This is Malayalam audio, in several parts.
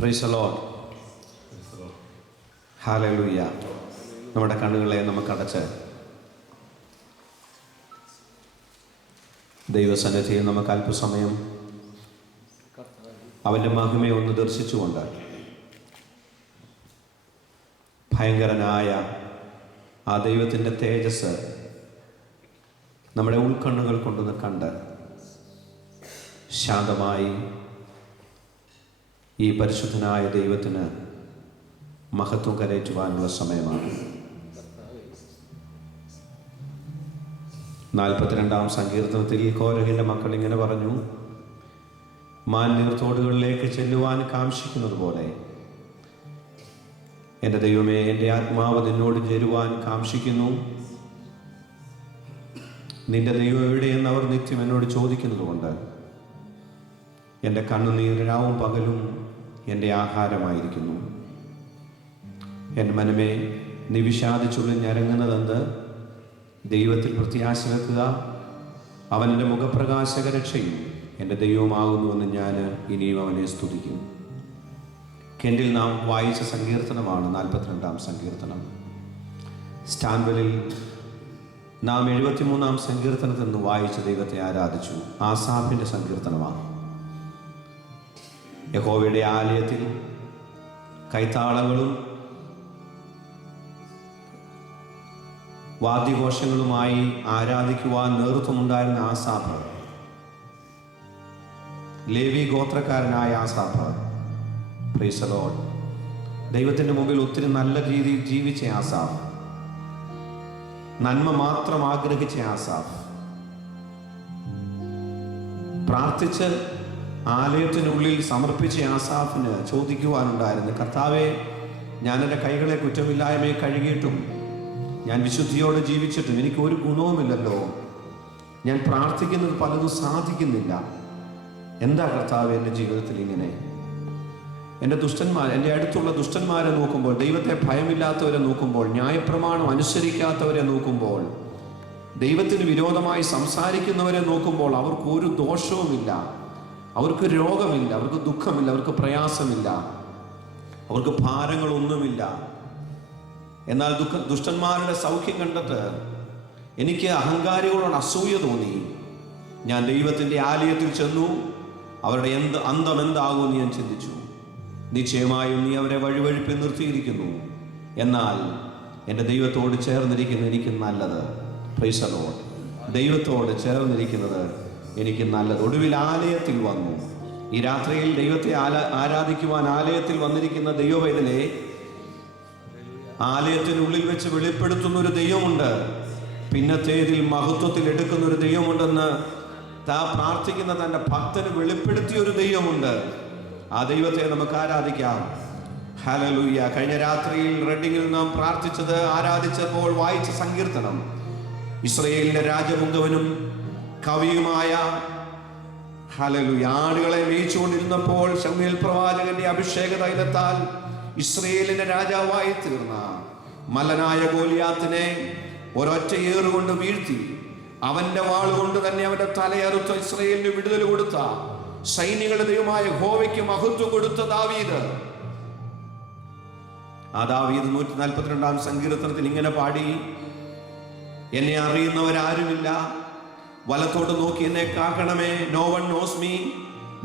Price the lord. ഹല്ലേലൂയ. നമ്മുടെ കണ്ണുകളെ നമുക്ക് അടച്ച് ദൈവസന്നിധിയിൽ നമുക്ക് അല്പസമയം അവൻ്റെ മഹിമയെ ഒന്ന് ദർശിച്ചുകൊണ്ട് ഭയങ്കരനായ ആ ദൈവത്തിൻ്റെ തേജസ് നമ്മുടെ ഉൾക്കണ്ണുകൾ കൊണ്ടൊന്ന് കണ്ട് ശാന്തമായി ഈ പരിശുദ്ധനായ ദൈവത്തിന് മഹത്വം കരയറ്റുവാനുള്ള സമയമാണ്. 42-ാം സങ്കീർത്തനത്തിൽ കോരഹിൻ്റെ മക്കൾ ഇങ്ങനെ പറഞ്ഞു: മാൻ നീർത്തോടുകളിലേക്ക് ചെല്ലുവാൻ കാംക്ഷിക്കുന്നത് പോലെ എൻ്റെ ദൈവമേ, എൻ്റെ ആത്മാവ് നിന്നോട് ചേരുവാൻ കാംക്ഷിക്കുന്നു. നിന്റെ ദൈവം എവിടെയെന്ന് അവർ നിത്യം എന്നോട് ചോദിക്കുന്നത് കൊണ്ട് എൻ്റെ കണ്ണുനീർ രാവും പകലും എൻ്റെ ആഹാരമായിരിക്കുന്നു. എൻ്റെ മനമേ, നീ വിഷാദിച്ചുള്ളിൽ ഞരങ്ങുന്നതെന്ത്? ദൈവത്തിൽ പ്രത്യാശ വെക്കുക. അവൻ എൻ്റെ മുഖപ്രകാശക രക്ഷയും എൻ്റെ ദൈവമാകുന്നുവെന്ന് ഞാൻ ഇനിയും അവനെ സ്തുതിക്കും. കെൻഡിൽ നാം വായിച്ച സങ്കീർത്തനമാണ് 42-ാം സങ്കീർത്തനം. സ്റ്റാൻവെലിൽ നാം 73-ാം സങ്കീർത്തനത്തിൽ നിന്ന് വായിച്ച ദൈവത്തെ ആരാധിച്ചു. ആസാഫിൻ്റെ സങ്കീർത്തനമാണ്. യഹോവയുടെ ആലയത്തിൽ കൈത്താളങ്ങളും വാദ്യഘോഷങ്ങളുമായി ആരാധിക്കുവാൻ നേതൃത്വമുണ്ടായിരുന്ന ആസാഫ്, ലേവി ഗോത്രക്കാരനായ ആസാഫ്, പ്രൈസ് ദി ലോർഡ്, ദൈവത്തിൻ്റെ മുമ്പിൽ ഒത്തിരി നല്ല രീതിയിൽ ജീവിച്ച ആസാഫ്, നന്മ മാത്രം ആഗ്രഹിച്ച ആസാഫ്, പ്രാർത്ഥിച്ച് ആലയത്തിനുള്ളിൽ സമർപ്പിച്ച ആസാഫിന് ചോദിക്കുവാനുണ്ടായിരുന്നു: കർത്താവേ, ഞാൻ എൻ്റെ കൈകളെ കുറ്റമില്ലായ്മയെ കഴുകിയിട്ടും ഞാൻ വിശുദ്ധിയോടെ ജീവിച്ചിട്ടും എനിക്ക് ഒരു ഗുണവുമില്ലല്ലോ. ഞാൻ പ്രാർത്ഥിക്കുന്നത് പലതും സാധിക്കുന്നില്ല. എന്താ കർത്താവേ എൻ്റെ ജീവിതത്തിൽ ഇങ്ങനെ? എൻ്റെ അടുത്തുള്ള ദുഷ്ടന്മാരെ നോക്കുമ്പോൾ, ദൈവത്തെ ഭയമില്ലാത്തവരെ നോക്കുമ്പോൾ, ന്യായപ്രമാണം അനുസരിക്കാത്തവരെ നോക്കുമ്പോൾ, ദൈവത്തിന് വിരോധമായി സംസാരിക്കുന്നവരെ നോക്കുമ്പോൾ അവർക്ക് ഒരു ദോഷവുമില്ല, അവർക്ക് രോഗമില്ല, അവർക്ക് ദുഃഖമില്ല, അവർക്ക് പ്രയാസമില്ല, അവർക്ക് ഭാരങ്ങളൊന്നുമില്ല. എന്നാൽ ദുഷ്ടന്മാരുടെ സൗഖ്യം കണ്ടിട്ട് എനിക്ക് അഹങ്കാരികളോട് അസൂയ തോന്നി. ഞാൻ ദൈവത്തിൻ്റെ ആലയത്തിൽ ചെന്നു. അവരുടെ അന്തം എന്താകുമെന്ന് ഞാൻ ചിന്തിച്ചു. നിശ്ചയമായും നീ അവരെ വഴിവഴിപ്പിൽ നിർത്തിയിരിക്കുന്നു. എന്നാൽ എൻ്റെ ദൈവത്തോട് ചേർന്നിരിക്കുന്നത് എനിക്ക് നല്ലത്. Price the Lord. ദൈവത്തോട് ചേർന്നിരിക്കുന്നത് എനിക്ക് നല്ലത്. ഒടുവിൽ ആലയത്തിൽ വന്നു. ഈ രാത്രിയിൽ ദൈവത്തെ ആരാധിക്കുവാൻ ആലയത്തിൽ വന്നിരിക്കുന്ന ദൈവവേദനെ ആലയത്തിനുള്ളിൽ വെച്ച് വെളിപ്പെടുത്തുന്ന ഒരു ദൈവമുണ്ട്. പിന്നത്തേതിൽ മഹത്വത്തിൽ എടുക്കുന്ന ഒരു ദൈവമുണ്ടെന്ന് പ്രാർത്ഥിക്കുന്ന തൻ്റെ ഭക്തന് വെളിപ്പെടുത്തിയ ഒരു ദൈവമുണ്ട്. ആ ദൈവത്തെ നമുക്ക് ആരാധിക്കാം. ഹല്ലേലൂയ. കഴിഞ്ഞ രാത്രിയിൽ റെഡിങ്ങിൽ നാം പ്രാർത്ഥിച്ചത്, ആരാധിച്ചപ്പോൾ വായിച്ച സങ്കീർത്തനം ഇസ്രായേലിന്റെ രാജപുങ്കവനും കവിയുമായ, ഹല്ലേലൂയ, ആടുകളെ മേയിച്ചുകൊണ്ടിരുന്നപ്പോൾ ശമൂവേൽ പ്രവാചകന്റെ അഭിഷേക തൈലത്താൽ ഇസ്രായേലിന്റെ രാജാവായി തീർന്ന മല്ലനായ ഗോലിയാത്തിനെ ഒരൊറ്റ ഏറുകൊണ്ട് വീഴ്ത്തി അവന്റെ വാളുകൊണ്ട് തന്നെ അവന്റെ തലയറുത്ത ഇസ്രായേലിന് വിടുതൽ കൊടുത്ത സൈന്യങ്ങളുടെ ദൈവമായ യഹോവയ്ക്ക് മഹത്വം കൊടുത്ത ദാവീദ്, ആ ദാവീദ് 142-ാം സങ്കീർത്തനത്തിൽ ഇങ്ങനെ പാടി: എന്നെ അറിയുന്നവരാരുമില്ല, വലത്തോട്ട് നോക്കി എന്നെ കാക്കണമേ. No one knows me,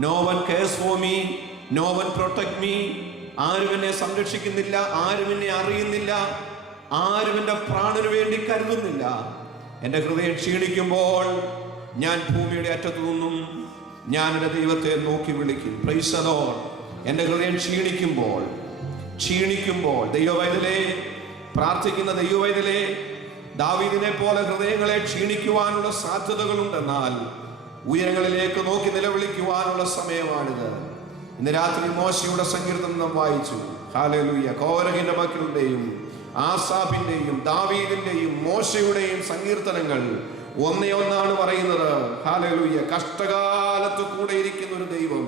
no one cares for me, no one protect me. ആരും എന്നെ സംരക്ഷിക്കുന്നില്ല, ആരും എന്നെ അറിയുന്നില്ല, ആരും എൻ്റെ പ്രാണന് വേണ്ടി കരുതുന്നില്ല. എൻ്റെ ഹൃദയം ക്ഷീണിക്കുമ്പോൾ ഞാൻ ഭൂമിയുടെ അറ്റത്തു നിന്നും ഞാൻ എൻ്റെ ദൈവത്തെ നോക്കി വിളിക്കും. Price the Lord. എൻ്റെ ഹൃദയം ക്ഷീണിക്കുമ്പോൾ ദൈവവൈതലേ, പ്രാർത്ഥിക്കുന്ന ദൈവവൈതലേ, ദാവീദിനെ പോലെ ഹൃദയങ്ങളെ ക്ഷീണിക്കുവാനുള്ള സാധ്യതകളുണ്ടെന്നാൽ ഉയരങ്ങളിലേക്ക് നോക്കി നിലവിളിക്കുവാനുള്ള സമയമാണിത്. ഇന്ന് രാത്രി മോശയുടെ സങ്കീർത്തനം നാം വായിച്ചു. ഹല്ലേലൂയ. കോരഹിന്റെ മക്കളുടെയും ആസാഫിന്റെയും ദാവീദിന്റെയും മോശയുടെയും സങ്കീർത്തനങ്ങൾ ഒന്നേ ഒന്നാണ് പറയുന്നത്. ഹല്ലേലൂയ. കഷ്ടകാലത്ത് കൂടെ ഇരിക്കുന്ന ഒരു ദൈവം,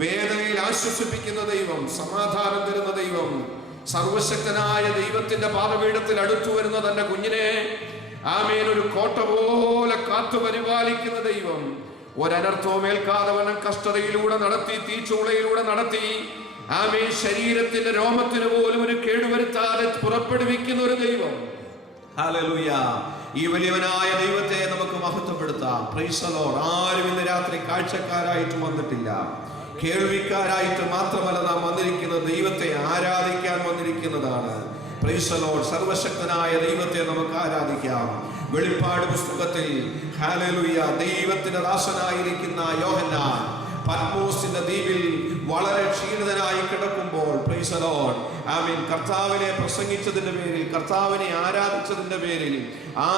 വേദനയിൽ ആശ്വസിപ്പിക്കുന്ന ദൈവം, സമാധാനം തരുന്ന ദൈവം, സർവശക്തനായ ദൈവത്തിന്റെ പാദപീഠത്തിൽ അടുത്തു വരുന്ന തന്റെ കുഞ്ഞിനെ ആമേൻ ഒരു കോട്ട പോലെ കാത്തു പരിപാലിക്കുന്ന ദൈവം, ഒരനർത്ഥവും ഏൽക്കാതെ കഷ്ടതയിലൂടെ നടത്തി, തീച്ചൂളയിലൂടെ നടത്തി, ആമേൻ, ശരീരത്തിന്റെ രോമത്തിന് പോലും ഒരു കേടുവരുത്താതെ പുറപ്പെടുവിക്കുന്ന ഒരു ദൈവം. ഹല്ലേലൂയ. ഈ വലിയവനായ ദൈവത്തെ നമുക്ക് മഹത്വപ്പെടുത്താം. Price the Lord. ആരും ഇന്ന് രാത്രി കാഴ്ചക്കാരായിട്ട് വന്നിട്ടില്ല, കേൾവിക്കാരായിട്ട് മാത്രമല്ല നാം വന്നിരിക്കുന്നത്, ദൈവത്തെ ആരാധിക്കാൻ വന്നിരിക്കുന്നതാണ്. Price the Lord. സർവശക്തനായ ദൈവത്തെ നമുക്ക് ആരാധിക്കാം. വെളിപ്പാട് പുസ്തകത്തിൽ ഹല്ലേലൂയ ദൈവത്തിന്റെ ദാസനായിരിക്കുന്ന യോഹന്നാൻ പത്മോസിന്റെ ദ്വീപിൽ വളരെ ക്ഷീണിതനായി കിടക്കുമ്പോൾ, പ്രൈസ് ദി ലോർഡ്, ആമേൻ, കർത്താവിനെ പ്രസംഗിച്ചതിന്റെ പേരിൽ, കർത്താവിനെ ആരാധിച്ചതിന്റെ പേരിൽ ആ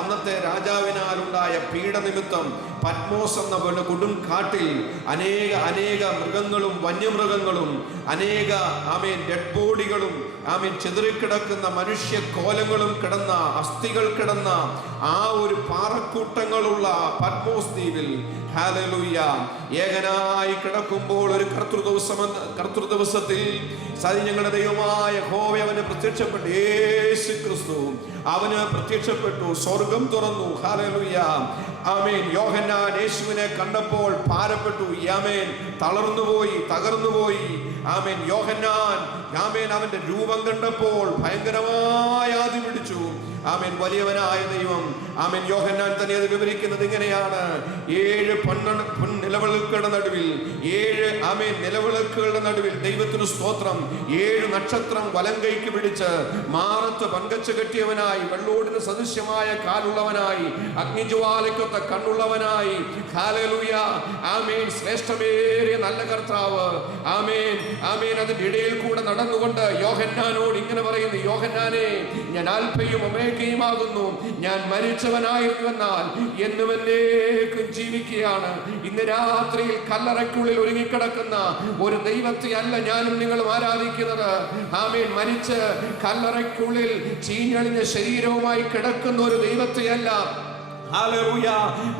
അന്നത്തെ രാജാവിനാൽ ഉണ്ടായ പീഡനിമിത്തം പത്മോസ് എന്ന കൊടും കാട്ടിൽ അനേക മൃഗങ്ങളും വന്യമൃഗങ്ങളും ആമേൻ ഡെഡ് ബോഡികളും ചെതറിക്കിടക്കുന്ന മനുഷ്യ കോലങ്ങളും കിടന്ന അസ്ഥികൾ കിടന്ന ആ ഒരു പാറക്കൂട്ടങ്ങളുള്ള പത്മോസ് ദ്വീപിൽ ഹല്ലേലൂയ ഏകനായി കിടക്കുമ്പോൾ ഒരു കർത്തൃദിവസത്തിൽ സൈന്യങ്ങളുടെ ദൈവമായ യഹോവ അവന് പ്രത്യക്ഷപ്പെട്ടു. യേശു ക്രിസ്തു അവന് പ്രത്യക്ഷപ്പെട്ടു. സ്വർഗം തുറന്നു. ഹല്ലേലൂയ. ആമേൻ. യോഹന്നാൻ യേശുവിനെ കണ്ടപ്പോൾ ഭാരപ്പെട്ടു. ആമേൻ. തളർന്നുപോയി, തകർന്നുപോയി. ആമേൻ. യോഹന്നാൻ അവന്റെ രൂപം കണ്ടപ്പോൾ ഭയങ്കരമായ ആദി പിടിച്ചു. ആമേൻ. വലിയവനായ ദൈവം. ആമേൻ. യോഹന്നാൻ തന്നെ അത് വിവരിക്കുന്നത് ഇങ്ങനെയാണ്: 7 പൊൻനിലവിളക്കുകളുടെ നടുവിൽ, 7 നിലവിളക്കുകളുടെ നടുവിൽ ദൈവത്തിന് സ്തോത്രം, 7 നക്ഷത്രം വലം കൈക്ക് പിടിച്ച് മാറത്ത് പങ്കച്ച് കെട്ടിയവനായി, വെള്ളോടിന് സദൃശ്യമായ കാലുള്ളവനായി, അഗ്നിജ്വാലയ്ക്കൊത്ത കണ്ണുള്ളവനായി, ഹല്ലേലൂയ, ആമേൻ, ശ്രേഷ്ഠമേറിയ നല്ല കർത്താവ്, ആമേൻ, ആമേൻ, അതിന്റെ ഇടയിൽ കൂടെ നടന്നുകൊണ്ട് യോഹന്നാനോട് ഇങ്ങനെ പറയുന്നു: യോഹന്നാനെ, ഞാൻ ആൽഫയും ഒമേഗയുമാകുന്നു. ഞാൻ മരിച്ചവനായിരുന്നു, എന്നാൽ എന്നുമെന്നേക്കും ജീവിക്കുകയാണ്. ഇന്ന് രാത്രിയിൽ കല്ലറയ്ക്കുള്ളിൽ ഒരുങ്ങിക്കിടക്കുന്ന ഒരു ദൈവത്തെ അല്ല ഞാനും നിങ്ങളും ആരാധിക്കുന്നത്. ആമേൻ. മരിച്ച് കല്ലറയ്ക്കുള്ളിൽ ചീഞ്ഞളിഞ്ഞ ശരീരവുമായി കിടക്കുന്ന ഒരു ദൈവത്തെയല്ല. ഹല്ലേലൂയ.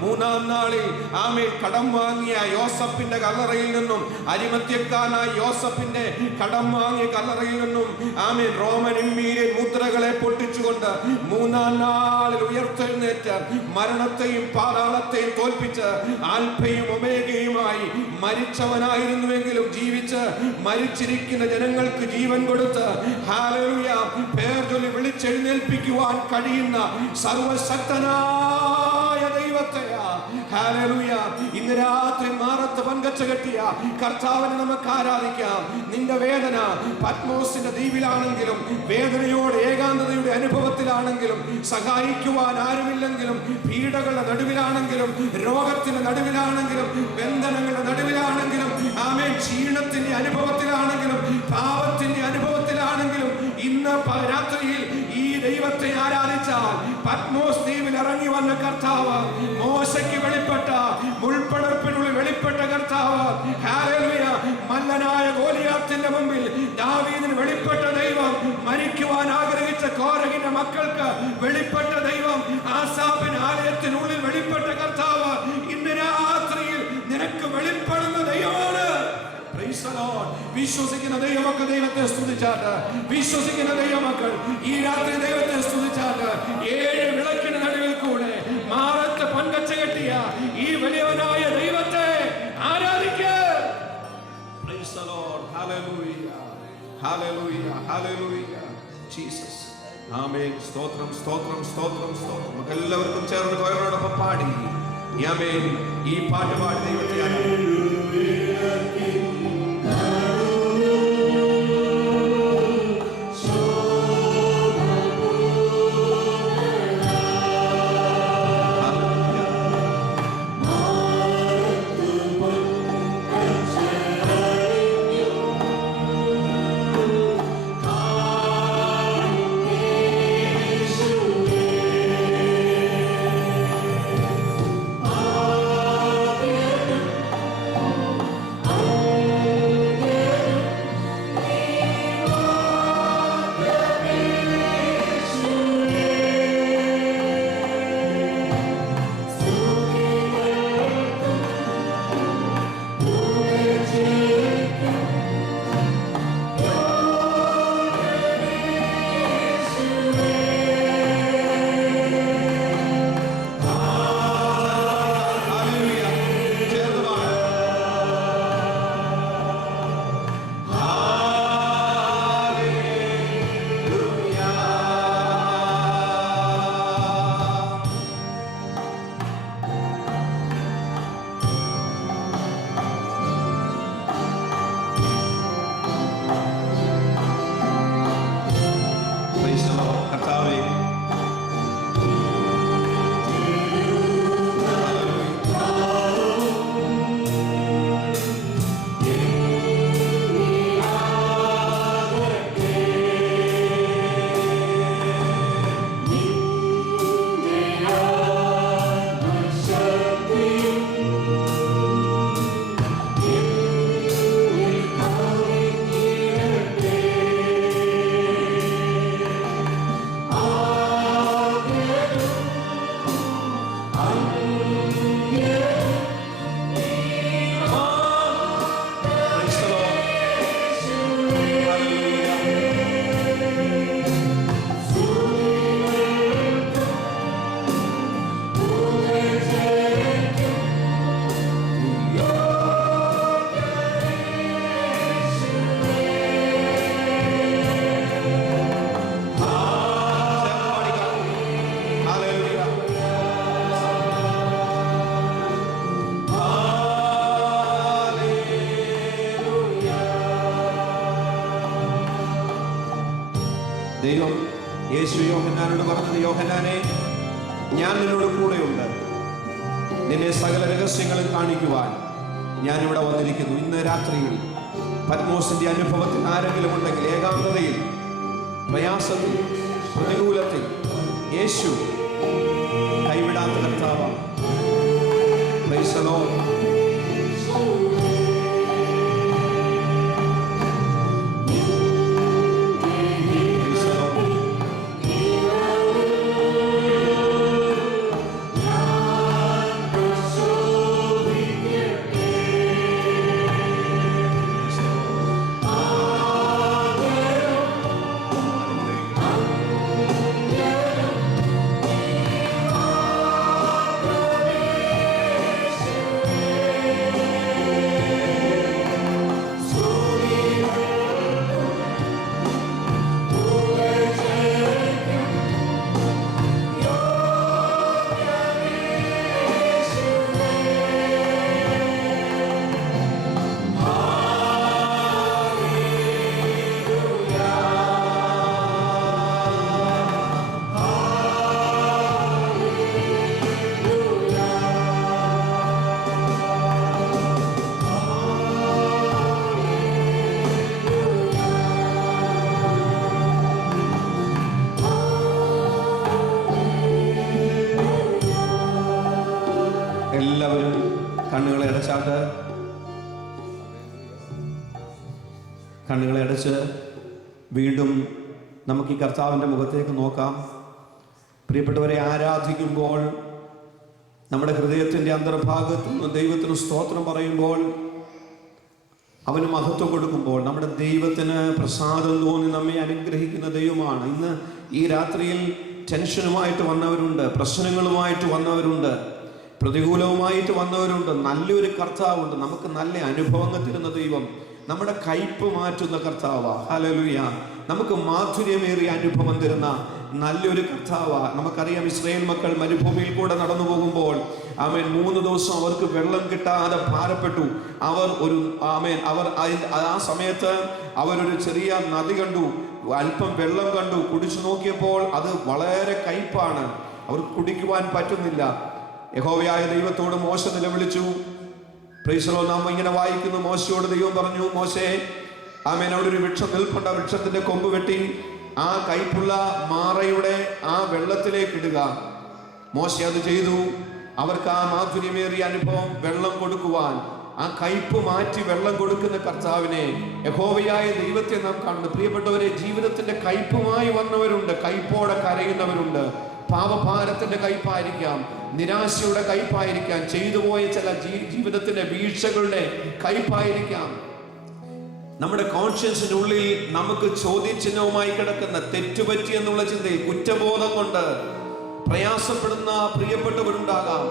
3-ാം നാളിൽ ആമേൻ കടം വാങ്ങിയ യോസഫിന്റെ കല്ലറയിൽ നിന്നും, അരിമത്യക്കാരനായ യോസഫിന്റെ കടം വാങ്ങിയ കല്ലറയിൽ നിന്നും ആമേൻ റോമൻ ഇമ്പീരിയൽ മുദ്രകളെ പൊട്ടിച്ചുകൊണ്ട് 3-ാം നാളിൽ ഉയർത്തെഴുന്നേറ്റ് മരണത്തെയും പാതാളത്തെയും തോൽപ്പിച്ച് ആൽഫയും ഒമേഗയുമായി മരിച്ചവനായിരുന്നുവെങ്കിലും ജീവിച്ച് മരിച്ചിരിക്കുന്ന ജനങ്ങൾക്ക് ജീവൻ കൊടുത്ത് ഹല്ലേലൂയ പേർ ചൊല്ലി വിളിച്ചെഴുന്നേൽപ്പിക്കുവാൻ കഴിയുന്ന സർവശക്തനായ ദൈവത്തെയാ. ഹല്ലേലൂയ. ഇന്ന് രാത്രി മാറത്ത് പങ്കച്ച് കെട്ടിയ കർത്താവിനെ നമുക്ക് ആരാധിക്കാം. നിന്റെ വേദന പത്മോസിന്റെ ദ്വീപിലാണെങ്കിലും, വേദനയോടെ ഏകാന്തതയുടെ അനുഭവത്തിലാണെങ്കിലും, സഹായിക്കുവാൻ ആരുമില്ലെങ്കിലും, പീഡകളുടെ നടുവിലാണെങ്കിലും, രോഗത്തിന്റെ നടുവിലാണെങ്കിലും, ബന്ധനങ്ങളുടെ നടുവിലാണെങ്കിലും, ആമേൻ, ക്ഷീണത്തിന്റെ അനുഭവത്തിലാണെങ്കിലും, പാപത്തിന്റെ അനുഭവത്തിലാണെങ്കിലും, ഇന്ന് രാത്രിയിൽ ഈ ദൈവത്തെ ആരാധിച്ചാൽ പത്മോസ് ദ്വീപിൽ ഇറങ്ങി വന്ന കർത്താവ്, മോശയ്ക്ക് വെളിപ്പെട്ട, മുൾപ്പടർപ്പിനുള്ളിൽ വെളിപ്പെട്ട കർത്താവ്, ഹല്ലേലൂയ, മല്ലനായ ഗോലിയാത്തിന്റെ മുമ്പിൽ ദാവീദിന് വെളിപ്പെട്ട ദൈവം, മരിക്കുവാൻ ആഗ്രഹിച്ച കോരഹിന്റെ മക്കൾക്ക് വെളിപ്പെട്ട ദൈവം, ആസാഫിന്റെ ആലയത്തിനുള്ളിൽ വെളിപ്പെട്ട കർത്താവ് ഇന്ന് രാത്രിയിൽ നിനക്ക് വെളിപ്പെടുന്ന ദൈവമാണ്. വിശ്വസിക്കുന്ന ദൈവമക്കൾ ദൈവത്തെ സ്തുതിച്ചാട്ട്, വിശ്വസിക്കുന്ന ദൈവമക്കൾ ഈ രാത്രി ദൈവത്തെ സ്തുതിച്ചാട്ട്, 7 വിളക്കിന് നടുവിൽ കൂടെ മാറത്ത് പങ്കച്ച കെട്ടിയ ഈ വലിയവനായ ദൈവത്തെ ആരാധിക്കുക. Praise the Lord. Hallelujah. Hallelujah. Hallelujah. Jesus. ആമേൻ. സ്തോത്രം, സ്തോത്രം, സ്തോത്രം, സ്തോത്രം. നമുക്ക് എല്ലാവർക്കും ചേർന്ന് കോയറോടൊപ്പം പാടി ആമേൻ ഈ പാട്ട് പാടി ദൈവത്തെ ദൈവം യേശു യോഹന്നാനോട് പറഞ്ഞത്, യോഹന്നാനെ, ഞാൻ നിന്നോട് കൂടെയുണ്ട്, നിന്നെ സകല രഹസ്യങ്ങളും കാണിക്കുവാൻ ഞാൻ ഇവിടെ വന്നിരിക്കുന്നു. ഇന്ന് രാത്രിയിൽ പത്മോസിന്റെ അനുഭവത്തിൽ ആരെങ്കിലും ഉണ്ടെങ്കിൽ, ഏകാന്തതയിൽ, പ്രയാസത്തിൽ, പ്രതികൂലത്തിൽ, യേശു കൈവിടാത്ത കർത്താവാണ്. Price the Lord. എല്ലാവരും കണ്ണുകളെ അടച്ച് വീണ്ടും നമുക്ക് ഈ കർത്താവിൻ്റെ മുഖത്തേക്ക് നോക്കാം. പ്രിയപ്പെട്ടവരെ, ആരാധിക്കുമ്പോൾ നമ്മുടെ ഹൃദയത്തിൻ്റെ അന്തർഭാഗത്തു നിന്ന് ദൈവത്തിന് സ്തോത്രം പറയുമ്പോൾ, അവന് മഹത്വം കൊടുക്കുമ്പോൾ നമ്മുടെ ദൈവത്തിന് പ്രസാദം തോന്നി നമ്മെ അനുഗ്രഹിക്കുന്ന ദൈവമാണ്. ഇന്ന് ഈ രാത്രിയിൽ ടെൻഷനുമായിട്ട് വന്നവരുണ്ട്, പ്രശ്നങ്ങളുമായിട്ട് വന്നവരുണ്ട്, പ്രതികൂലവുമായിട്ട് വന്നവരുണ്ട്. നല്ലൊരു കർത്താവുണ്ട്, നമുക്ക് നല്ല അനുഭവങ്ങൾ തരുന്ന ദൈവം, നമ്മുടെ കയ്പ് മാറ്റുന്ന കർത്താവാ. ഹല്ലേലൂയ. നമുക്ക് മാധുര്യമേറിയ അനുഭവം തരുന്ന നല്ലൊരു കർത്താവാ. നമുക്കറിയാം, ഇസ്രായേൽ മക്കൾ മരുഭൂമിയിൽ കൂടെ നടന്നു പോകുമ്പോൾ ആമേൻ 3 ദിവസം അവർക്ക് വെള്ളം കിട്ടാതെ ഭാരപ്പെട്ടു. അവർ ആ സമയത്ത് അവരൊരു ചെറിയ നദി കണ്ടു, അല്പം വെള്ളം കണ്ടു. കുടിച്ചു നോക്കിയപ്പോൾ അത് വളരെ കയ്പാണ്, അവർക്ക് കുടിക്കുവാൻ പറ്റുന്നില്ല. യഹോവയായ ദൈവത്തോട് മോശ നിലവിളിച്ചു. Price the Lord. നാം ഇങ്ങനെ വായിക്കുന്നു, മോശയോട് ദൈവം പറഞ്ഞു, മോശേ, ആമേൻ, അവിടെ ഒരു വൃക്ഷം നിൽപ്പുണ്ട്, ആ വൃക്ഷത്തിന്റെ കൊമ്പ് വെട്ടി ആ കയ്പുള്ള മാറയുടെ ആ വെള്ളത്തിലേക്ക് ഇടുക. മോശ അത് ചെയ്തു. അവർക്ക് ആ മാധുര്യമേറിയ അനുഭവം, വെള്ളം കൊടുക്കുവാൻ, ആ കയ്പ് മാറ്റി വെള്ളം കൊടുക്കുന്ന കർത്താവിനെ, യഹോവയായ ദൈവത്തെ നാം കാണുന്നു. പ്രിയപ്പെട്ടവരെ, ജീവിതത്തിന്റെ കയ്പുമായി വന്നവരുണ്ട്, കയ്പോടെ കരയുന്നവരുണ്ട്. പാപഭാരത്തിന്റെ കയ്പായിരിക്കാം, നിരാശയുടെ കയ്പായിരിക്കാം, ചെയ്തുപോയ ചില ജീവിതത്തിന്റെ വീഴ്ചകളുടെ കയ്പായിരിക്കാം. നമ്മുടെ കോൺഷ്യൻസിന്റെ ഉള്ളിൽ നമുക്ക് ചോദ്യചിഹ്നവുമായി കിടക്കുന്ന തെറ്റുപറ്റി എന്നുള്ള ചിന്തയിൽ കുറ്റബോധം കൊണ്ട് പ്രയാസപ്പെടുന്ന പ്രിയപ്പെട്ടവരുണ്ടാകാം.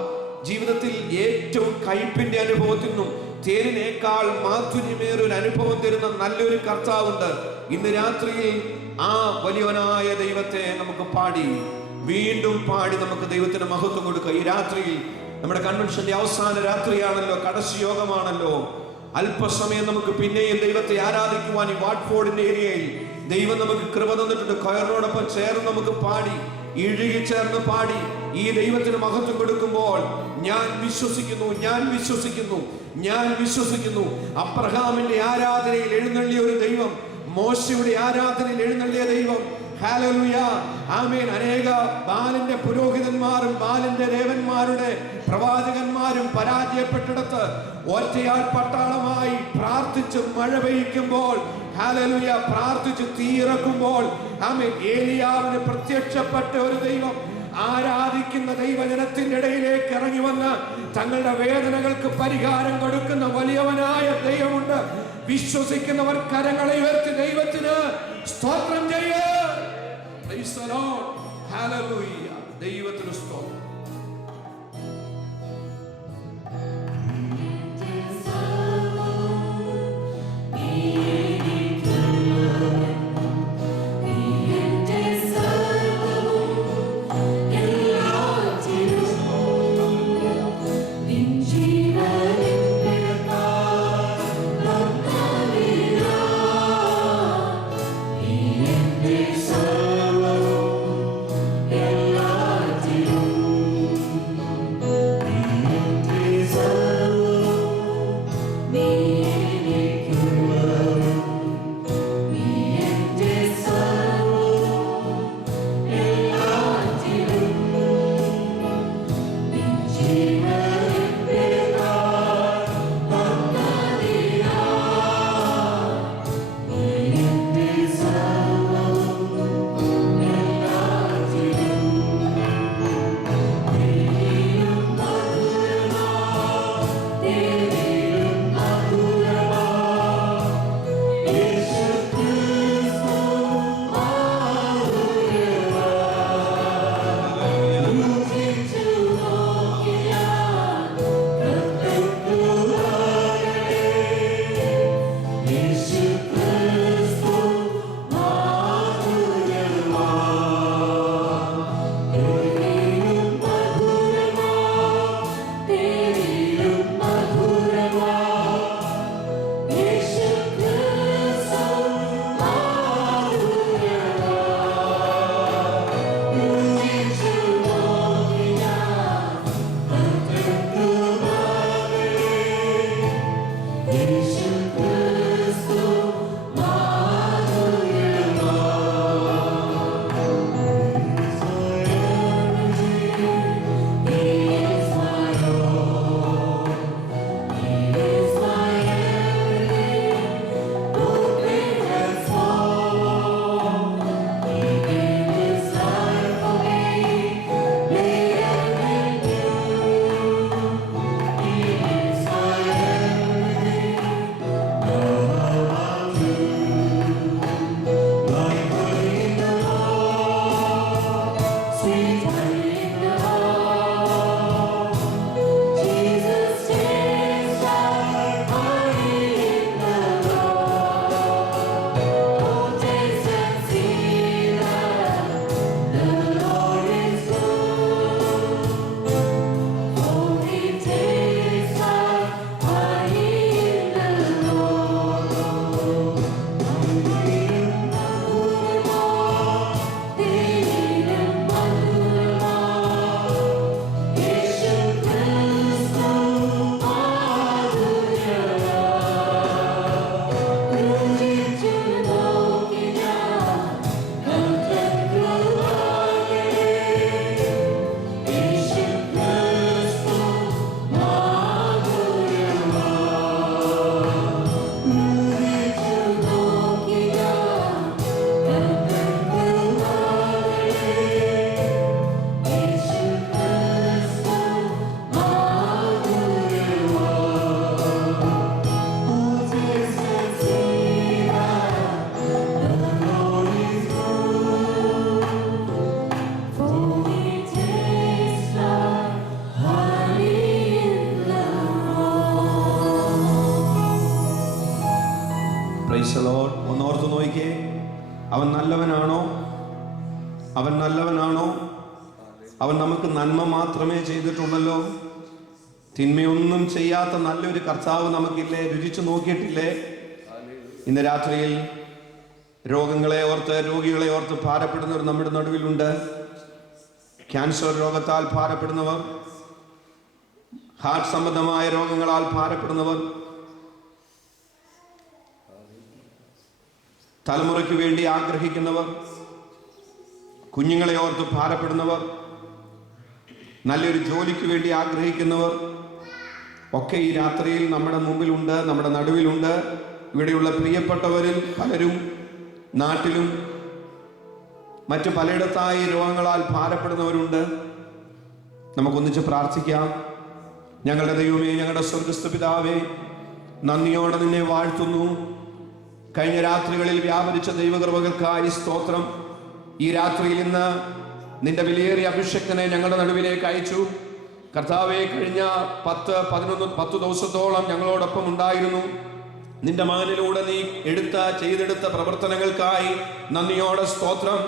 ജീവിതത്തിൽ ഏറ്റവും കയ്പിന്റെ അനുഭവത്തിൽ നിന്നും തേനിനേക്കാൾ മാധുര്യമേറിയൊരു അനുഭവം തരുന്ന നല്ലൊരു കർത്താവുണ്ട്. ഇന്ന് രാത്രിയിൽ ആ വലിയവനായ ദൈവത്തെ നമുക്ക് വീണ്ടും പാടി നമുക്ക് ദൈവത്തിന് മഹത്വം കൊടുക്കുക. ഈ രാത്രിയിൽ നമ്മുടെ കൺവെൻഷന്റെ അവസാന രാത്രിയാണല്ലോ, കടശി യോഗമാണല്ലോ. അല്പസമയം നമുക്ക് പിന്നെയും ദൈവത്തെ ആരാധിക്കുവാൻ ഈ വാട്ട്ഫോർഡിന്റെ ഏരിയയിൽ ദൈവം നമുക്ക് കൃപ തന്നിട്ടുണ്ട്. കൊയറിനോടൊപ്പം ചേർന്ന് നമുക്ക് പാടി, ഇഴുകി ചേർന്ന് പാടി ഈ ദൈവത്തിന് മഹത്വം കൊടുക്കുമ്പോൾ, ഞാൻ വിശ്വസിക്കുന്നു അബ്രഹാമിന്റെ ആരാധനയിൽ എഴുന്നള്ളിയ ഒരു ദൈവം, മോശയുടെ ആരാധനയിൽ എഴുന്നള്ളിയ ദൈവം. ഹല്ലേലൂയ, ആമേൻ. അനേക ബാലിന്റെ പുരോഹിതന്മാരും ബാലിന്റെ ദേവന്മാരുടെ പ്രവാചകന്മാരും പരാജയപ്പെട്ടിടത്ത് ഒറ്റയാൾ പട്ടാളമായി പ്രാർത്ഥിച്ച് മഴ പെയ്യിക്കുമ്പോൾ, ഹല്ലേലൂയ, പ്രാർത്ഥിച്ച് തീയിറക്കുമ്പോൾ, ആമേൻ, ഏലിയാവിന് പ്രത്യക്ഷപ്പെട്ട ഒരു ദൈവം, ആരാധിക്കുന്ന ദൈവജനത്തിന്റെ ഇടയിലേക്ക് ഇറങ്ങി വന്ന് തങ്ങളുടെ വേദനകൾക്ക് പരിഹാരം കൊടുക്കുന്ന വലിയവനായ ദൈവമുണ്ട്. വിശ്വസിക്കുന്നവർ കരങ്ങളെ ഉയർത്തി ദൈവത്തിന് സ്തോത്രം ചെയ്യുക. Praise the lord. ഹല്ലേലൂയ. ദൈവത്തിന് സ്തോത്രം. So praise the lord. ഒന്നോർത്ത് നോക്കിക്കേ, അവൻ നല്ലവനാണോ? അവൻ നല്ലവനാണോ? അവൻ നമുക്ക് നന്മ മാത്രമേ ചെയ്തിട്ടുള്ളല്ലോ. തിന്മയൊന്നും ചെയ്യാത്ത നല്ലൊരു കർത്താവ് നമുക്കില്ലേ? രുചിച്ചു നോക്കിയിട്ടില്ലേ? ഇന്ന് രാത്രിയിൽ രോഗങ്ങളെ ഓർത്ത്, രോഗികളെ ഓർത്ത് ഭാരപ്പെടുന്നവർ നമ്മുടെ നടുവിലുണ്ട്. ക്യാൻസർ രോഗത്താൽ ഭാരപ്പെടുന്നവർ, ഹാർട്ട് സംബന്ധമായ രോഗങ്ങളാൽ ഭാരപ്പെടുന്നവർ, തലമുറയ്ക്ക് വേണ്ടി ആഗ്രഹിക്കുന്നവർ, കുഞ്ഞുങ്ങളെ ഓർത്ത് ഭാരപ്പെടുന്നവർ, നല്ലൊരു ജോലിക്ക് വേണ്ടി ആഗ്രഹിക്കുന്നവർ ഒക്കെ ഈ രാത്രിയിൽ നമ്മുടെ മുമ്പിലുണ്ട്, നമ്മുടെ നടുവിലുണ്ട്. ഇവിടെയുള്ള പ്രിയപ്പെട്ടവരിൽ പലരും നാട്ടിലും മറ്റു പലയിടത്തായി രോഗങ്ങളാൽ ഭാരപ്പെടുന്നവരുണ്ട്. നമുക്കൊന്നിച്ച് പ്രാർത്ഥിക്കാം. ഞങ്ങളുടെ ദൈവമേ, ഞങ്ങളുടെ സ്വർഗ്ഗസ്ഥ പിതാവേ, നന്ദിയോടെ നിന്നെ വാഴ്ത്തുന്നു. കഴിഞ്ഞ രാത്രികളിൽ വ്യാപരിച്ച ദൈവകൃപകൾക്കായി സ്തോത്രം. ഈ രാത്രിയിൽ ഇന്ന് നിന്റെ വിലയേറിയ അഭിഷേകനെ ഞങ്ങളുടെ നടുവിലേക്ക് അയച്ചു. കർത്താവെ, കഴിഞ്ഞ 10 ദിവസത്തോളം ഞങ്ങളോടൊപ്പം ഉണ്ടായിരുന്നു. നിന്റെ മകനിലൂടെ നീ ചെയ്തെടുത്ത പ്രവർത്തനങ്ങൾക്കായി നന്ദിയോടെ സ്തോത്രം.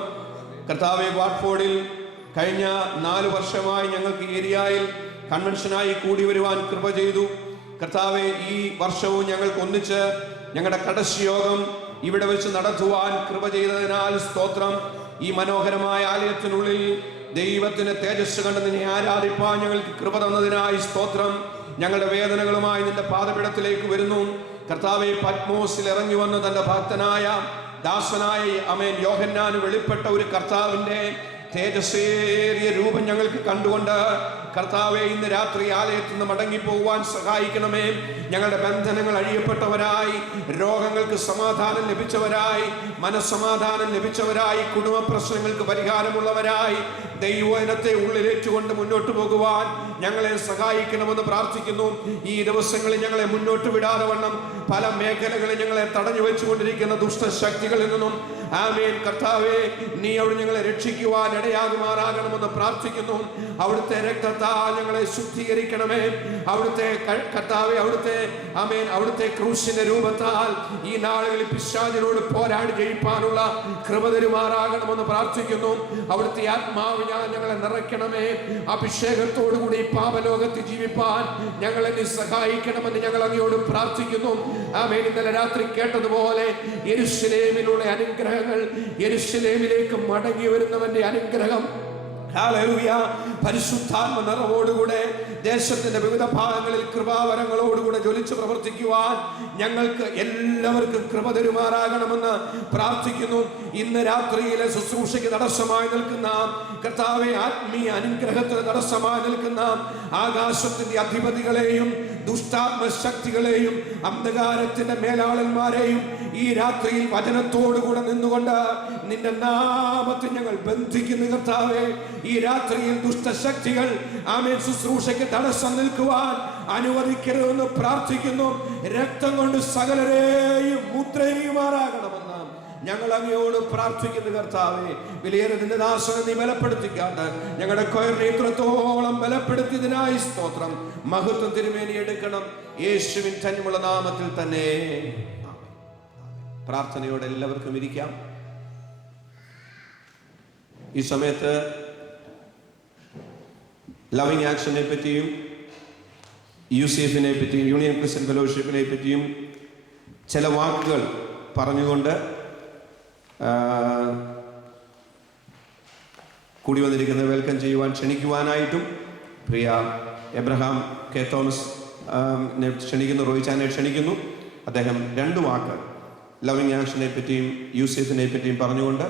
കർത്താവെ, വാട്ട്ഫോർഡിൽ കഴിഞ്ഞ 4 വർഷമായി ഞങ്ങൾക്ക് ഏരിയയിൽ കൺവെൻഷനായി കൂടി വരുവാൻ കൃപ ചെയ്തു. കർത്താവെ, ഈ വർഷവും ഞങ്ങൾക്ക് ഒന്നിച്ച് ഞങ്ങളുടെ കടശി യോഗം ഇവിടെ വെച്ച് നടത്തുവാൻ കൃപ ചെയ്തതിനാൽ സ്തോത്രം. ഈ മനോഹരമായ ആലയത്തിനുള്ളിൽ ദൈവത്തിന് തേജസ് കണ്ട് നിന്നെ ആരാധിപ്പാൻ ഞങ്ങൾക്ക് കൃപ തന്നതിനായി സ്തോത്രം. ഞങ്ങളുടെ വേദനകളുമായി നിന്റെ പാദപീഠത്തിലേക്ക് വരുന്നു. കർത്താവെ, പത്മോസിൽ ഇറങ്ങി വന്ന് തന്റെ ഭക്തനായ ദാസനായ യോഹന്നാന് വെളിപ്പെട്ട ഒരു കർത്താവിന്റെ തേജസ്സേറിയ രൂപം ഞങ്ങൾക്ക് കണ്ടുകൊണ്ട് കർത്താവെ, ഇന്ന് രാത്രി ആലയത്തിൽ നിന്ന് മടങ്ങിപ്പോകുവാൻ സഹായിക്കണമേ. ഞങ്ങളുടെ ബന്ധനങ്ങൾ അഴിയപ്പെട്ടവരായി, രോഗങ്ങൾക്ക് സമാധാനം ലഭിച്ചവരായി, മനസ്സമാധാനം ലഭിച്ചവരായി, കുടുംബ പ്രശ്നങ്ങൾക്ക് പരിഹാരമുള്ളവരായി ദൈവവചനത്തെ ഉള്ളിലേറ്റുകൊണ്ട് മുന്നോട്ട് പോകുവാൻ ഞങ്ങളെ സഹായിക്കണമെന്ന് പ്രാർത്ഥിക്കുന്നു. ഈ ദിവസങ്ങളിൽ ഞങ്ങളെ മുന്നോട്ട് വിടാതെ വണ്ണം പല മേഖലകളിൽ ഞങ്ങളെ തടഞ്ഞു വെച്ചുകൊണ്ടിരിക്കുന്ന ദുഷ്ടശക്തികളിൽ നിന്നും കർത്താവെ, നീ അവിടെ ഞങ്ങളെ രക്ഷിക്കുവാൻ ഇടയാകുമാറാകണമെന്ന് പ്രാർത്ഥിക്കുന്നു. അവിടുത്തെ രക്തത്താൽ ഞങ്ങളെ ശുദ്ധീകരിക്കണമേ. അവിടുത്തെ കർത്താവെ, അവിടുത്തെ ക്രൂശിന്റെ രൂപത്താൽ ഈ നാളുകളിൽ പിശാചിനോട് പോരാടി ജയിപ്പാനുള്ള കൃപ തരുമാറാകണമെന്ന് പ്രാർത്ഥിക്കുന്നു. അവിടുത്തെ ആത്മാവ് ഞങ്ങളെ നിറയ്ക്കണമേ. അഭിഷേകത്തോടുകൂടി പാപലോകത്ത് ജീവിപ്പാൻ ഞങ്ങളെ നീ സഹായിക്കണമെന്ന് ഞങ്ങൾ അങ്ങയോട് പ്രാർത്ഥിക്കുന്നു. ഇന്നലെ രാത്രി കേട്ടതുപോലെ യെരൂശലേമിലുള്ള അനുഗ്രഹങ്ങൾ, യെരൂശലേമിലേക്ക് മടങ്ങി വരുന്നവന്റെ അനുഗ്രഹം, ഹല്ലേലൂയ, പരിശുദ്ധാത്മ നിറവോടുകൂടെ ദേശത്തിന്റെ വിവിധ ഭാഗങ്ങളിൽ കൃപാവരങ്ങളോടുകൂടെ ജ്വലിച്ച് പ്രവർത്തിക്കുവാൻ ഞങ്ങൾക്ക് എല്ലാവർക്കും കൃപ തരുമാറാകണമെന്ന് പ്രാർത്ഥിക്കുന്നു. ഇന്ന് രാത്രിയിലെ ശുശ്രൂഷയ്ക്ക് തടസ്സമായി നിൽക്കുന്ന കർത്താവെ, ആത്മീയ അനുഗ്രഹത്തിന് തടസ്സമായി നിൽക്കുന്ന ആകാശത്തിന്റെ അധിപതികളെയും ദുഷ്ടാത്മശക്തികളെയും അന്ധകാരത്തിന്റെ മേലാളന്മാരെയും ഈ രാത്രിയിൽ വചനത്തോടുകൂടെ നിന്നുകൊണ്ട് നിന്റെ നാമത്തിൽ ഞങ്ങൾ ബന്ധിക്കുന്നു. കർത്താവെ, ഈ രാത്രിയിൽ ദുഷ്ടശക്തികൾ ശുശ്രൂഷയ്ക്ക് തടസ്സം നിൽക്കുവാൻ അനുവദിക്കരുതെന്ന് പ്രാർത്ഥിക്കുന്നു. രക്തം കൊണ്ട് സകലരെയും മുദ്രയുമാറാകണമെന്ന് ഞങ്ങൾ അങ്ങയോട് പ്രാർത്ഥിക്കുന്നു. കർത്താവെ, വിലയേറെ നിന്റെ ദാസനെ നീ ബലപ്പെടുത്തിക്കാണ്ട് ഞങ്ങളുടെ കൊയറിനെ ഇത്രത്തോളം ബലപ്പെടുത്തിയതിനായി സ്തോത്രം. മഹത്വം തിരുമേനി എടുക്കണം, യേശുവിൻ ധന്യമുള്ള നാമത്തിൽ തന്നെ. പ്രാർത്ഥനയോടെ എല്ലാവർക്കും ഇരിക്കാം. ഈ സമയത്ത് ലവിങ് ആക്ഷനെ പറ്റിയും UCF-നെ പറ്റിയും യൂണിയൻ ക്രിസ്ത്യൻ ഫെലോഷിപ്പിനെ പറ്റിയും ചില വാക്കുകൾ പറഞ്ഞുകൊണ്ട് കൂടി വന്നിരിക്കുന്ന വെൽക്കം ചെയ്യുവാൻ ക്ഷണിക്കുവാനായിട്ടും പ്രിയ എബ്രഹാം കെ തോമസ് ക്ഷണിക്കുന്നു, റോയിച്ചാനെ ക്ഷണിക്കുന്നു. അദ്ദേഹം 2 വാക്ക് ലവിങ് ആക്ഷനെ പറ്റിയും UCF-നെ പറ്റിയും പറഞ്ഞുകൊണ്ട്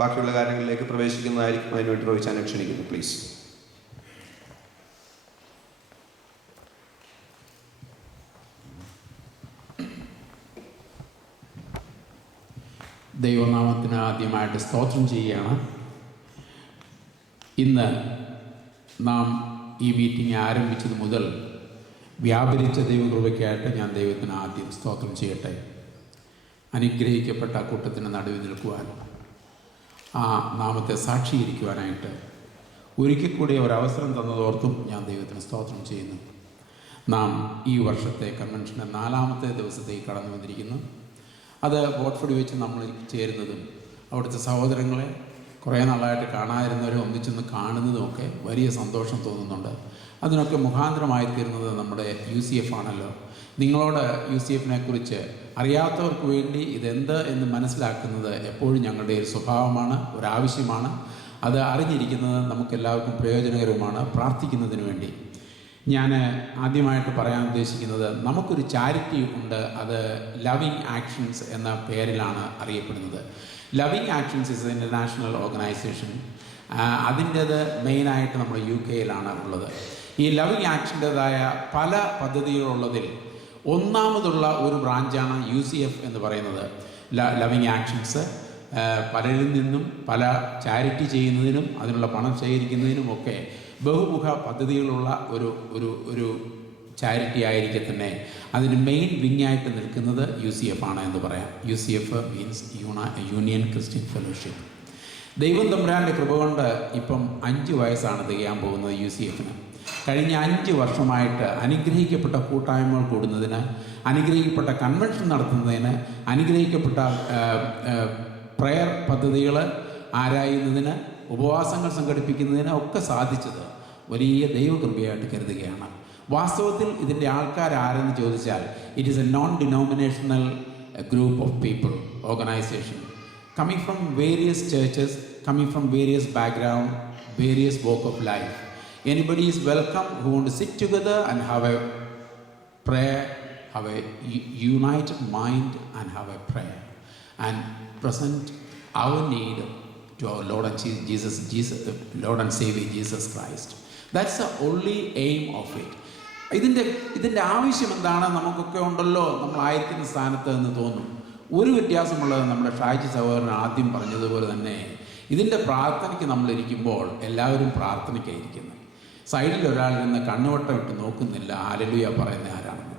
ബാക്കിയുള്ള കാര്യങ്ങളിലേക്ക് പ്രവേശിക്കുന്നതായിരിക്കും. അതിനുവേണ്ടി റോയിച്ചാനെ ക്ഷണിക്കുന്നു, പ്ലീസ്. ദൈവനാമത്തിന് ആദ്യമായിട്ട് സ്തോത്രം ചെയ്യുകയാണ്. ഇന്ന് നാം ഈ മീറ്റിംഗ് ആരംഭിച്ചത് മുതൽ വ്യാപരിച്ച ദൈവകൃപയ്ക്കായിട്ട് ഞാൻ ദൈവത്തിന് ആദ്യം സ്തോത്രം ചെയ്യട്ടെ. അനുഗ്രഹിക്കപ്പെട്ട കൂട്ടത്തിന് നടുവിൽ നിൽക്കുവാൻ, ആ നാമത്തെ സാക്ഷീകരിക്കുവാനായിട്ട് ഒരിക്കൽ കൂടി ഒരവസരം തന്നതോർത്തും ഞാൻ ദൈവത്തിന് സ്തോത്രം ചെയ്യുന്നു. നാം ഈ വർഷത്തെ കൺവെൻഷൻ്റെ 4-ാമത്തെ ദിവസത്തേക്ക് കടന്നു വന്നിരിക്കുന്നു. അത് വോട്ട്ഫോർഡ് വെച്ച് നമ്മൾ ചേരുന്നതും അവിടുത്തെ സഹോദരങ്ങളെ കുറേ നാളായിട്ട് കാണാതിരുന്നവരെ ഒന്നിച്ചൊന്ന് കാണുന്നതുമൊക്കെ വലിയ സന്തോഷം തോന്നുന്നുണ്ട്. അതിനൊക്കെ മുഖാന്തരമായി തീരുന്നത് നമ്മുടെ UCF ആണല്ലോ. നിങ്ങളോട് UCFനെ കുറിച്ച് അറിയാത്തവർക്ക് വേണ്ടി ഇതെന്ത് എന്ന് മനസ്സിലാക്കുന്നത് എപ്പോഴും ഞങ്ങളുടെ ഒരു സ്വഭാവമാണ്, ഒരാവശ്യമാണ്. അത് അറിഞ്ഞിരിക്കുന്നത് നമുക്കെല്ലാവർക്കും പ്രയോജനകരവുമാണ്, പ്രാർത്ഥിക്കുന്നതിന് വേണ്ടി. ഞാൻ ആദ്യമായിട്ട് പറയാൻ ഉദ്ദേശിക്കുന്നത്, നമുക്കൊരു ചാരിറ്റി ഉണ്ട്. അത് ലവിങ് ആക്ഷൻസ് എന്ന പേരിലാണ് അറിയപ്പെടുന്നത്. Loving actions is international organization. അതിൻ്റേത് മെയിനായിട്ട് നമ്മുടെ UK-യിലാണ് ഉള്ളത്. ഈ ലവിങ് ആക്ഷൻ്റേതായ പല പദ്ധതികളുള്ളതിൽ ഒന്നാമതുള്ള ഒരു ബ്രാഞ്ചാണ് UCF എന്ന് പറയുന്നത്. ലവിങ് ആക്ഷൻസ് പലരിൽ നിന്നും പല ചാരിറ്റി ചെയ്യുന്നതിനും അതിനുള്ള പണം ശേഖരിക്കുന്നതിനുമൊക്കെ ബഹുമുഖ പദ്ധതികളുള്ള ഒരു ചാരിറ്റി ആയിരിക്കെ തന്നെ അതിന് മെയിൻ വിങ്ങായിട്ട് നിൽക്കുന്നത് UCF ആണ് എന്ന് പറയാം. UCF means union Christian fellowship. ദൈവം തമ്പുരാൻ്റെ കൃപ കൊണ്ട് ഇപ്പം 5 വയസ്സാണ് തികയാൻ പോകുന്നത് UCF-ന്. കഴിഞ്ഞ 5 വർഷമായിട്ട് അനുഗ്രഹിക്കപ്പെട്ട കൂട്ടായ്മകൾ കൂടുന്നതിന്, അനുഗ്രഹിക്കപ്പെട്ട കൺവെൻഷൻ നടത്തുന്നതിന്, അനുഗ്രഹിക്കപ്പെട്ട പ്രയർ പദ്ധതികൾ ആരായുന്നതിന്, ഉപവാസങ്ങൾ സംഘടിപ്പിക്കുന്നതിന് ഒക്കെ സാധിച്ചത് വലിയ ദൈവകൃപയായിട്ട് കരുതുകയാണ്. വാസ്തവത്തിൽ ഇതിൻ്റെ ആൾക്കാരാരെന്ന് ചോദിച്ചാൽ, it is A non denominational group of people, organisation, coming from various churches, coming from various background, various walk of life. Anybody is welcome who want to sit together and have a prayer, have a united mind and have a prayer and present our need to our Lord and Savior Jesus Christ. That's the only aim of it. ഇതിൻ്റെ ആവശ്യം എന്താണ്? നമുക്കൊക്കെ ഉണ്ടല്ലോ, നമ്മളായിരിക്കുന്ന സ്ഥാനത്ത് എന്ന് തോന്നും. ഒരു വ്യത്യാസമുള്ളത് നമ്മുടെ ഷാജി സഹോദരൻ ആദ്യം പറഞ്ഞതുപോലെ തന്നെ, ഇതിൻ്റെ പ്രാർത്ഥനയ്ക്ക് നമ്മളിരിക്കുമ്പോൾ എല്ലാവരും പ്രാർത്ഥനയ്ക്കായിരിക്കുന്നത്. സൈഡിൽ ഒരാളിരുന്ന് കണ്ണുവട്ടം ഇട്ട് നോക്കുന്നില്ല ഹല്ലേലൂയ പറയുന്ന ആരാണെന്ന്.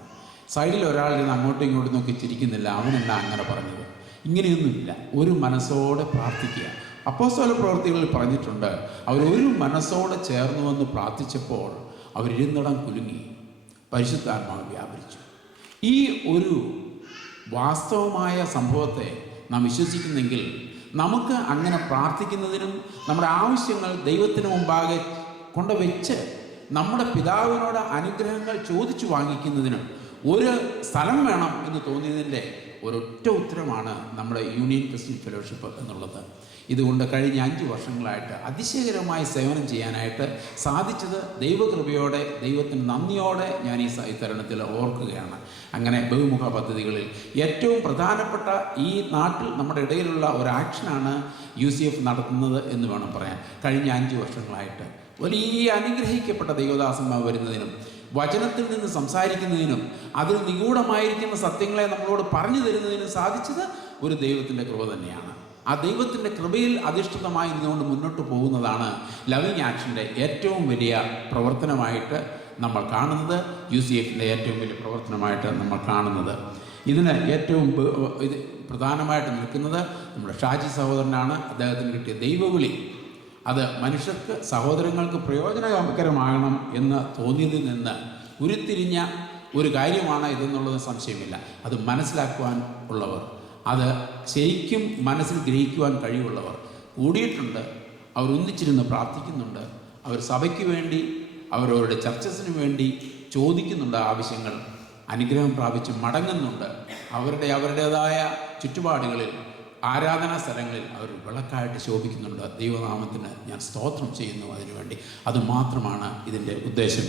സൈഡിൽ ഒരാളിരുന്ന് അങ്ങോട്ടും ഇങ്ങോട്ടും നോക്കി ചിരിക്കുന്നില്ല, അവനെന്നാ അങ്ങനെ പറഞ്ഞത്. ഇങ്ങനെയൊന്നുമില്ല. ഒരു മനസ്സോടെ പ്രാർത്ഥിക്കുക. അപ്പോസ്തല പ്രവൃത്തികളിൽ പറഞ്ഞിട്ടുണ്ട്, അവരൊരു മനസ്സോടെ ചേർന്നുവെന്ന് പ്രാർത്ഥിച്ചപ്പോൾ അവരിരുന്നിടം കുലുങ്ങി, പരിശുദ്ധാത്മാവ് വ്യാപരിച്ചു. ഈ ഒരു വാസ്തവമായ സംഭവത്തെ നാം വിശ്വസിക്കുന്നെങ്കിൽ നമുക്ക് അങ്ങനെ പ്രാർത്ഥിക്കുന്നതിനും നമ്മുടെ ആവശ്യങ്ങൾ ദൈവത്തിന് മുമ്പാകെ കൊണ്ടുവച്ച് നമ്മുടെ പിതാവിനോട് അനുഗ്രഹങ്ങൾ ചോദിച്ചു വാങ്ങിക്കുന്നതിനും ഒരു സ്ഥലം വേണം എന്ന് തോന്നിയതിൻ്റെ ഒരൊറ്റ ഉത്തരമാണ് നമ്മുടെ യൂണിയൻ ക്രിസ്ത്യൻ ഫെലോഷിപ്പ് എന്നുള്ളത്. ഇതുകൊണ്ട് കഴിഞ്ഞ 5 വർഷങ്ങളായിട്ട് അതിശയകരമായി സേവനം ചെയ്യാനായിട്ട് സാധിച്ചത് ദൈവകൃപയോടെ, ദൈവത്തിന് നന്ദിയോടെ ഞാൻ ഈ തരുണത്തിൽ ഓർക്കുകയാണ്. അങ്ങനെ ബഹുമുഖ പദ്ധതികളിൽ ഏറ്റവും പ്രധാനപ്പെട്ട ഈ നാട്ടിൽ നമ്മുടെ ഇടയിലുള്ള ഒരു ആക്ഷനാണ് UCF നടത്തുന്നത് എന്ന് വേണം പറയാൻ. കഴിഞ്ഞ 5 വർഷങ്ങളായിട്ട് വലിയ അനുഗ്രഹിക്കപ്പെട്ട ദൈവദാസന്മാർ വരുന്നതിനും വചനത്തിൽ നിന്ന് സംസാരിക്കുന്നതിനും അതിൽ നിഗൂഢമായിരിക്കുന്ന സത്യങ്ങളെ നമ്മളോട് പറഞ്ഞു തരുന്നതിനും സാധിച്ചത് ഒരു ദൈവത്തിൻ്റെ കൃപ തന്നെയാണ്. ആ ദൈവത്തിൻ്റെ കൃപയിൽ അധിഷ്ഠിതമായി നിന്നുകൊണ്ട് മുന്നോട്ട് പോകുന്നതാണ് ലവിങ് ആക്ഷൻ്റെ ഏറ്റവും വലിയ പ്രവർത്തനമായിട്ട് നമ്മൾ കാണുന്നത്. UCF-ൻ്റെ ഏറ്റവും വലിയ പ്രവർത്തനമായിട്ട് നമ്മൾ കാണുന്നത്. ഇതിന് ഏറ്റവും പ്രധാനമായിട്ട് നിൽക്കുന്നത് നമ്മുടെ ഷാജി സഹോദരനാണ്. അദ്ദേഹത്തിന് കിട്ടിയ ദൈവവിളി അത് മനുഷ്യർക്ക്, സഹോദരങ്ങൾക്ക് പ്രയോജനകരമാകണം എന്ന് തോന്നിയതിൽ നിന്ന് ഉരുത്തിരിഞ്ഞ ഒരു കാര്യമാണ് ഇതെന്നുള്ളത് സംശയമില്ല. അത് മനസ്സിലാക്കുവാൻ ഉള്ളവർ, അത് ശരിക്കും മനസ്സിൽ ഗ്രഹിക്കുവാൻ കഴിവുള്ളവർ കൂടിയിട്ടുണ്ട്. അവർ ഒന്നിച്ചിരുന്ന് പ്രാർത്ഥിക്കുന്നുണ്ട്. അവർ സഭയ്ക്ക് വേണ്ടി, അവരവരുടെ ചർച്ചസിന് വേണ്ടി ചോദിക്കുന്നുണ്ട് ആവശ്യങ്ങൾ, അനുഗ്രഹം പ്രാപിച്ച് മടങ്ങുന്നുണ്ട്. അവരുടേതായ ചുറ്റുപാടുകളിൽ, ആരാധനാ സ്ഥലങ്ങളിൽ അവർ വിളക്കായിട്ട് ശോഭിക്കുന്നുണ്ട്. ദൈവനാമത്തിന് ഞാൻ സ്തോത്രം ചെയ്യുന്നു അതിനുവേണ്ടി. അതുമാത്രമാണ് ഇതിൻ്റെ ഉദ്ദേശം.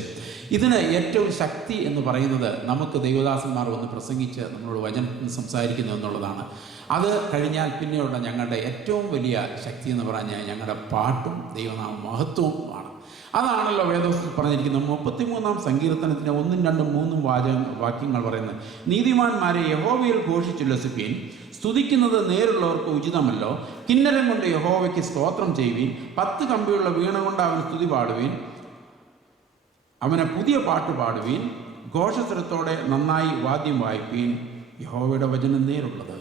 ഇതിന് ഏറ്റവും ശക്തി എന്ന് പറയുന്നത് നമുക്ക് ദൈവദാസന്മാർ വന്ന് പ്രസംഗിച്ച് നമ്മളോട് വചനം സംസാരിക്കുന്നു എന്നുള്ളതാണ്. അത് കഴിഞ്ഞാൽ പിന്നെയുള്ള ഞങ്ങളുടെ ഏറ്റവും വലിയ ശക്തി എന്ന് പറഞ്ഞാൽ ഞങ്ങളുടെ പാട്ടും ദൈവനാമ മഹത്വവും ആണ്. അതാണല്ലോ വേദപുസ്തകത്തിൽ പറഞ്ഞിരിക്കുന്നത്. 33-ാം സങ്കീർത്തനത്തിൻ്റെ 1, 2, 3 വാക്യങ്ങൾ പറയുന്നത്, നീതിമാന്മാരെ യഹോവയിൽ ഘോഷിച്ചുല്ലസിപ്പീൻ, സ്തുതിക്കുന്നത് നേരുള്ളവർക്ക് ഉചിതമല്ലോ. കിന്നരം കൊണ്ട് യഹോവയ്ക്ക് സ്തോത്രം ചെയ്യുവീൻ, 10 കമ്പിയുള്ള വീണ കൊണ്ട് അവന് സ്തുതി പാടുവീൻ, അവനെ പുതിയ പാട്ട് പാടുവീൻ, ഘോഷസ്വരത്തോടെ നന്നായി വാദ്യം വായിപ്പീൻ, യഹോവയുടെ വചനം നേരുള്ളത്.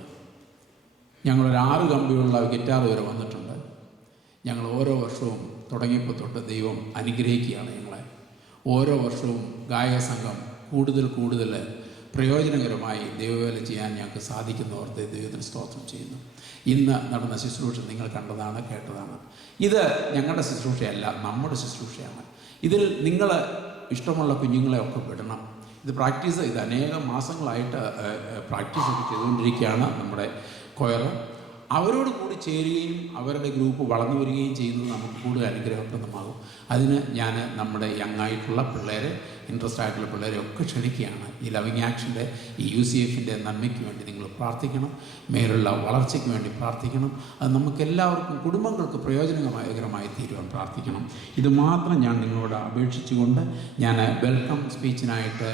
ഞങ്ങളൊരു 6 കമ്പിയുള്ള ഗിറ്റാർ വരെ വന്നിട്ടുണ്ട്. ഞങ്ങൾ ഓരോ വർഷവും തുടങ്ങിയപ്പോൾ തൊട്ട് ദൈവം അനുഗ്രഹിക്കുകയാണ് ഞങ്ങളെ. ഓരോ വർഷവും ഗായക സംഘം കൂടുതൽ പ്രയോജനകരമായി ദൈവവേല ചെയ്യാൻ ഞങ്ങൾക്ക് സാധിക്കുന്നവർക്ക് ദൈവത്തിന് സ്തോത്രം ചെയ്യുന്നു. ഇന്ന് നടന്ന ശുശ്രൂഷ നിങ്ങൾ കണ്ടതാണ്, കേട്ടതാണ്. ഇത് ഞങ്ങളുടെ ശുശ്രൂഷയല്ല, നമ്മുടെ ശുശ്രൂഷയാണ്. ഇതിൽ നിങ്ങൾ ഇഷ്ടമുള്ള കുഞ്ഞുങ്ങളെ ഒക്കെ വിടണം. ഇത് അനേകം മാസങ്ങളായിട്ട് പ്രാക്ടീസൊക്കെ ചെയ്തുകൊണ്ടിരിക്കുകയാണ് നമ്മുടെ കൊയർ. അവരോട് കൂടി ചേരുകയും അവരുടെ ഗ്രൂപ്പ് വളർന്നു വരികയും ചെയ്യുന്നത് നമുക്ക് കൂടുതൽ അനുഗ്രഹപ്രദമാകും. അതിന് ഞാൻ നമ്മുടെ യങ്ങായിട്ടുള്ള പിള്ളേരെ, ഇൻട്രസ്റ്റ് ആയിട്ടുള്ള പിള്ളേരെ ഒക്കെ ക്ഷണിക്കുകയാണ്. ഈ ലവിങ് ആക്ഷൻ്റെ, ഈ UCFൻ്റെ നന്മയ്ക്ക് വേണ്ടി നിങ്ങൾ പ്രാർത്ഥിക്കണം. മേലുള്ള വളർച്ചയ്ക്ക് വേണ്ടി പ്രാർത്ഥിക്കണം. അത് നമുക്കെല്ലാവർക്കും, കുടുംബങ്ങൾക്ക് പ്രയോജനകരമായി തീരുവാൻ പ്രാർത്ഥിക്കണം. ഇത് മാത്രം ഞാൻ നിങ്ങളോട് അപേക്ഷിച്ചുകൊണ്ട് ഞാൻ വെൽക്കം സ്പീച്ചിനായിട്ട്